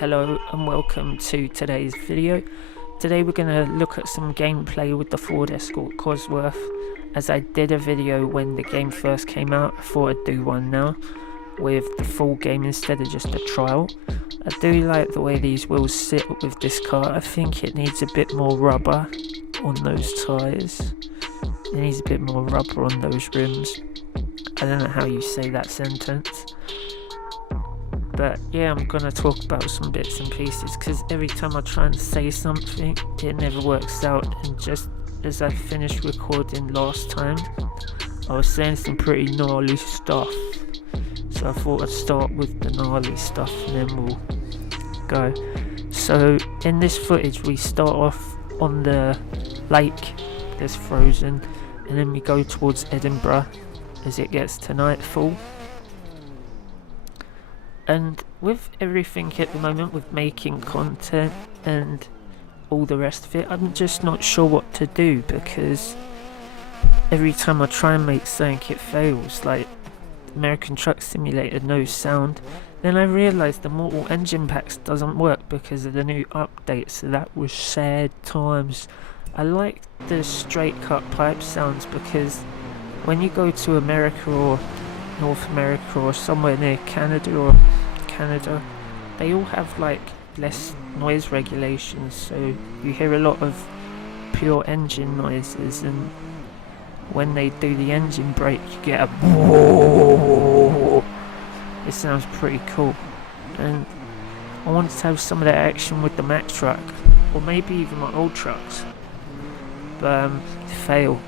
Hello and welcome to today's video. Today we're going to look at some gameplay with the Ford Escort Cosworth. As I did a video when the game first came out, I thought I'd do one now with the full game instead of just a trial. I do like the way these wheels sit with this car. I think it needs a bit more rubber on those tyres. It needs a bit more rubber on those rims. I don't know how you say that sentence. But yeah, I'm going to talk about some bits and pieces because every time I try and say something, it never works out. And just as I finished recording last time, I was saying some pretty gnarly stuff. So I thought I'd start with the gnarly stuff and then we'll go. So in this footage, we start off on the lake that's frozen, and then we go towards Edinburgh as it gets to nightfall. And with everything at the moment, with making content and all the rest of it, I'm just not sure what to do, because every time I try and make something it fails. Like American Truck Simulator, no sound. Then I realised the Mortal Engine Packs doesn't work because of the new update, so that was sad times. I like the straight cut pipe sounds because when you go to America or North America or somewhere near Canada, they all have like less noise regulations, so you hear a lot of pure engine noises, and when they do the engine brake you get a whoa. It sounds pretty cool, and I wanted to have some of that action with the Mack truck, or maybe even my old trucks, but fail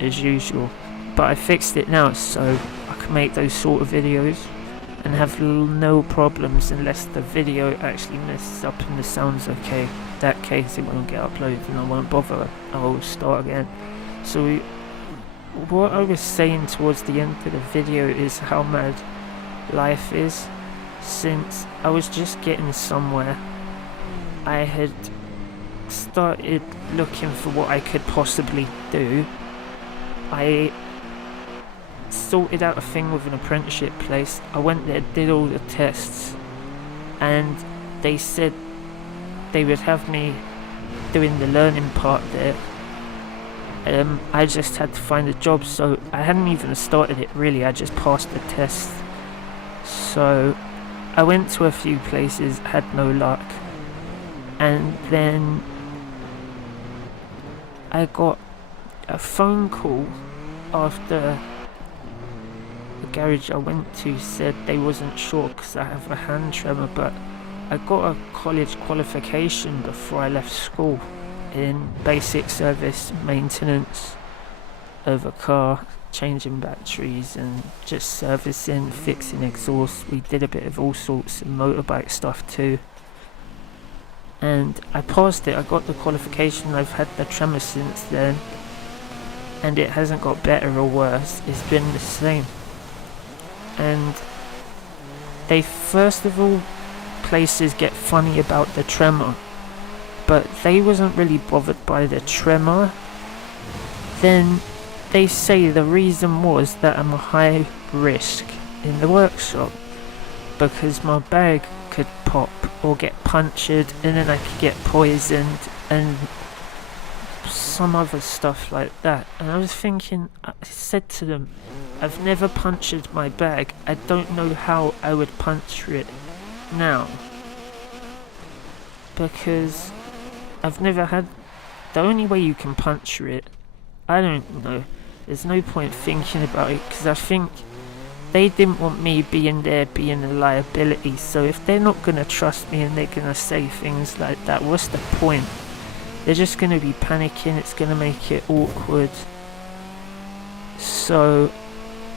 as usual. But I fixed it now, so I can make those sort of videos and have no problems unless the video actually messes up and the sound's okay. In that case it won't get uploaded and I won't bother. I'll start again. So what I was saying towards the end of the video is how mad life is. Since I was just getting somewhere, I had started looking for what I could possibly do. I sorted out a thing with an apprenticeship place. I went there, did all the tests, and they said they would have me doing the learning part there. I just had to find a job, so I hadn't even started it really, I just passed the test. So I went to a few places, had no luck, and then I got a phone call after the garage I went to said they wasn't sure because I have a hand tremor, but I got a college qualification before I left school in basic service maintenance of a car, changing batteries and just servicing, fixing exhaust. We did a bit of all sorts of motorbike stuff too, and I passed it. I got the qualification. I've had the tremor since then, and it hasn't got better or worse, it's been the same. And they, first of all, places get funny about the tremor, but they wasn't really bothered by the tremor. Then they say the reason was that I'm a high risk in the workshop because my bag could pop or get punctured, and then I could get poisoned and some other stuff like that. And I was thinking, I said to them, I've never punctured my bag. I don't know how I would puncture it now, because I've never had. The only way you can puncture it, I don't know. There's no point thinking about it, because I think they didn't want me being there being a liability. So if they're not going to trust me and they're going to say things like that, what's the point? They're just going to be panicking. It's going to make it awkward. So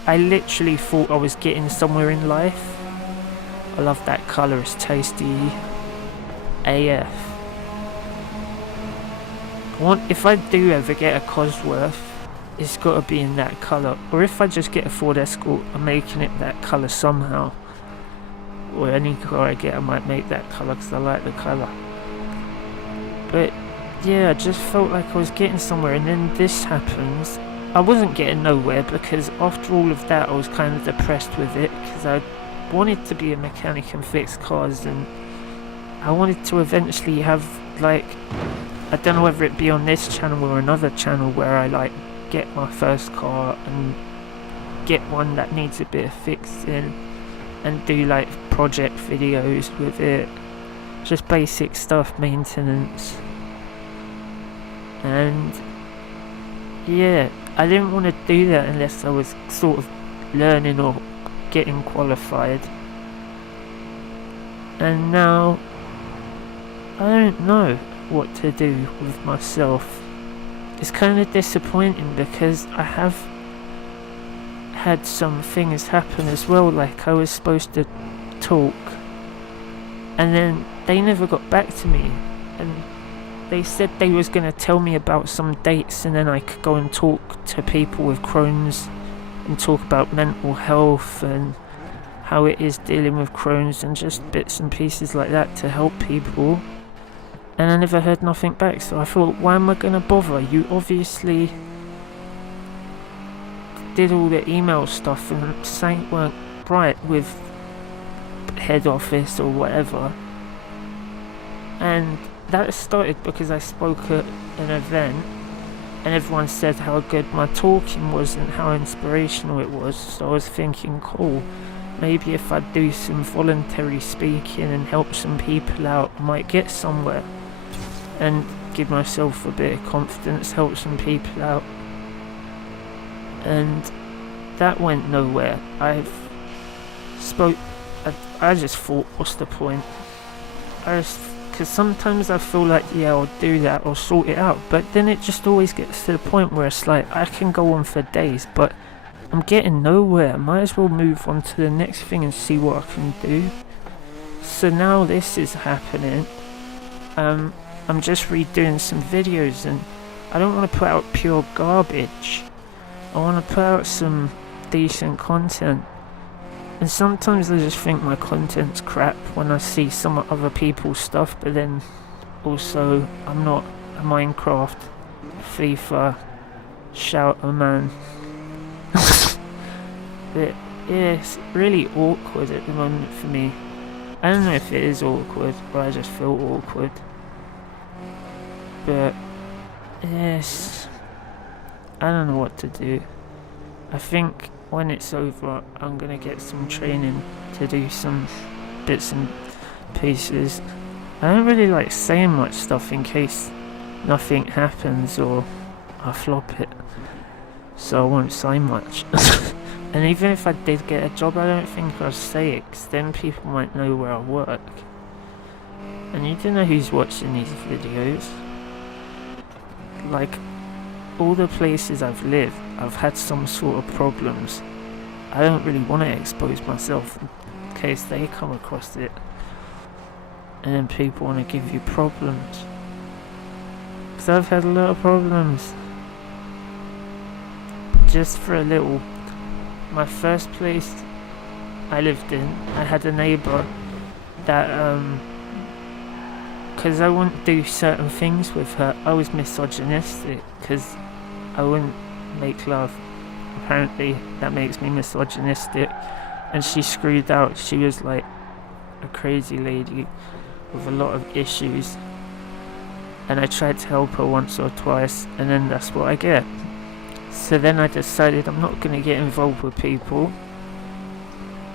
I literally thought I was getting somewhere in life. I love that colour, it's tasty AF. If I do ever get a Cosworth, it's got to be in that colour. Or if I just get a Ford Escort, I'm making it that colour somehow. Or any car I get, I might make that colour because I like the colour. But yeah, I just felt like I was getting somewhere, and then this happens. I wasn't getting nowhere because after all of that I was kind of depressed with it, because I wanted to be a mechanic and fix cars, and I wanted to eventually have, like, I don't know whether it be on this channel or another channel, where I like get my first car and get one that needs a bit of fixing and do like project videos with it, just basic stuff, maintenance. And yeah, I didn't want to do that unless I was sort of learning or getting qualified. And now I don't know what to do with myself. It's kind of disappointing because I have had some things happen as well. Like, I was supposed to talk and then they never got back to me, and they said they was going to tell me about some dates, and then I could go and talk to people with Crohn's and talk about mental health and how it is dealing with Crohn's and just bits and pieces like that to help people. And I never heard nothing back, so I thought, why am I going to bother? You obviously did all the email stuff and something weren't right with head office or whatever. And that started because I spoke at an event and everyone said how good my talking was and how inspirational it was. So I was thinking, cool, maybe if I do some voluntary speaking and help some people out, I might get somewhere and give myself a bit of confidence, help some people out. And that went nowhere. I just thought, what's the point? Because sometimes I feel like, yeah, I'll do that, I'll sort it out, but then it just always gets to the point where it's like, I can go on for days, but I'm getting nowhere. I might as well move on to the next thing and see what I can do. So now this is happening. I'm just redoing some videos, and I don't want to put out pure garbage. I want to put out some decent content. And sometimes I just think my content's crap when I see some other people's stuff, but then also I'm not a Minecraft, FIFA, shouter man. But yeah, it's really awkward at the moment for me. I don't know if it is awkward or I just feel awkward. But yes, I don't know what to do. I think when it's over, I'm gonna get some training to do some bits and pieces. I don't really like saying much stuff in case nothing happens or I flop it, so I won't say much. And even if I did get a job, I don't think I'll say it, because then people might know where I work, and you don't know who's watching these videos. Like, all the places I've lived, I've had some sort of problems. I don't really want to expose myself in case they come across it and then people want to give you problems, because I've had a lot of problems. Just for a little, my first place I lived in, I had a neighbour that because I wouldn't do certain things with her, I was misogynistic because I wouldn't make love. Apparently that makes me misogynistic, and she screwed out. She was like a crazy lady with a lot of issues, and I tried to help her once or twice, and then that's what I get. So then I decided I'm not going to get involved with people.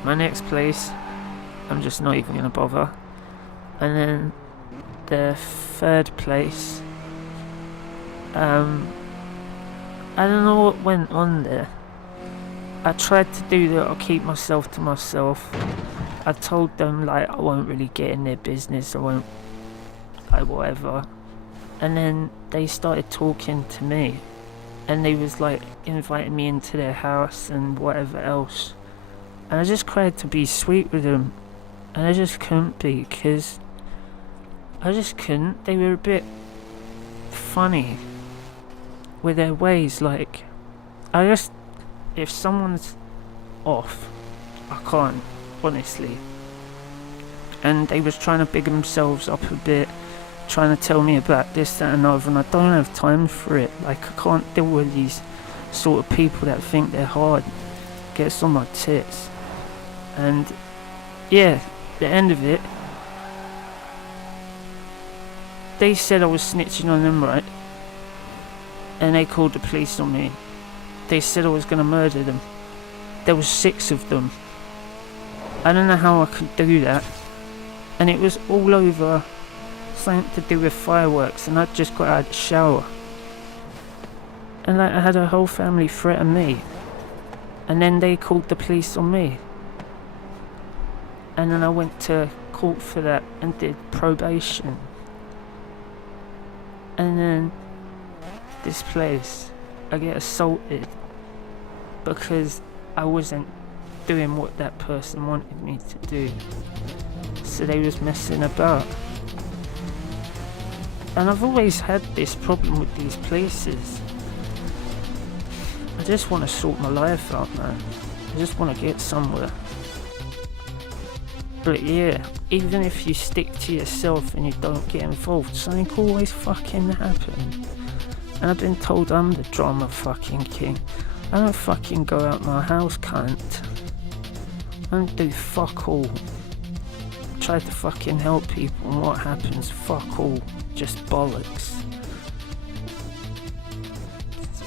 My next place, I'm just not even going to bother. And then the third place, I don't know what went on there. I tried to do that, I'll keep myself to myself. I told them like I won't really get in their business, I won't, like, whatever. And then they started talking to me, and they was like inviting me into their house and whatever else. And I just tried to be sweet with them, and I just couldn't be, because I just couldn't. They were a bit funny with their ways. Like, if someone's off, I can't, honestly. And they was trying to big themselves up a bit, trying to tell me about this, that and other, and I don't have time for it. Like, I can't deal with these sort of people that think they're hard. It gets on my tits. And yeah, the end of it, they said I was snitching on them, right? And they called the police on me. They said I was going to murder them. There was 6 of them. I don't know how I could do that. And it was all over something to do with fireworks, and I'd just got out of the shower. And I had a whole family threaten me. And then they called the police on me. And then I went to court for that and did probation. And then this place, I get assaulted because I wasn't doing what that person wanted me to do. So they was messing about. And I've always had this problem with these places. I just want to sort my life out, man. I just want to get somewhere. But yeah, even if you stick to yourself and you don't get involved, something always fucking happen. And I've been told I'm the drama fucking king. I don't fucking go out my house, cunt. I don't do fuck all. Try to fucking help people, and what happens? Fuck all. Just bollocks.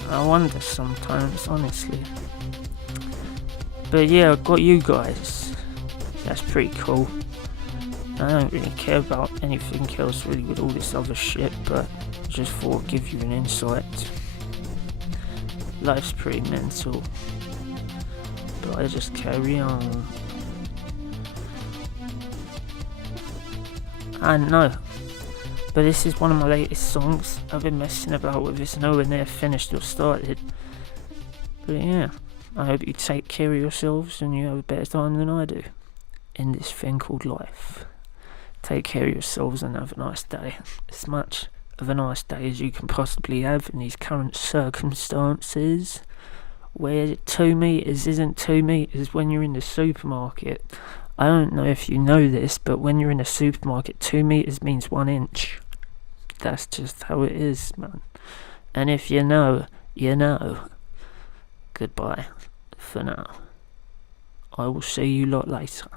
I wonder sometimes, honestly. But yeah, I got you guys. That's pretty cool. I don't really care about anything else really with all this other shit, but just thought I'd give you an insight. Life's pretty mental, but I just carry on. I know, but this is one of my latest songs. I've been messing about with this, nowhere near finished or started. But yeah, I hope you take care of yourselves and you have a better time than I do in this thing called life. Take care of yourselves and have a nice day. As much of a nice day as you can possibly have in these current circumstances, where 2 meters isn't 2 meters when you're in the supermarket. I don't know if you know this, but when you're in a supermarket, 2 meters means 1 inch. That's just how it is, man. And if you know, you know. Goodbye for now. I will see you lot later.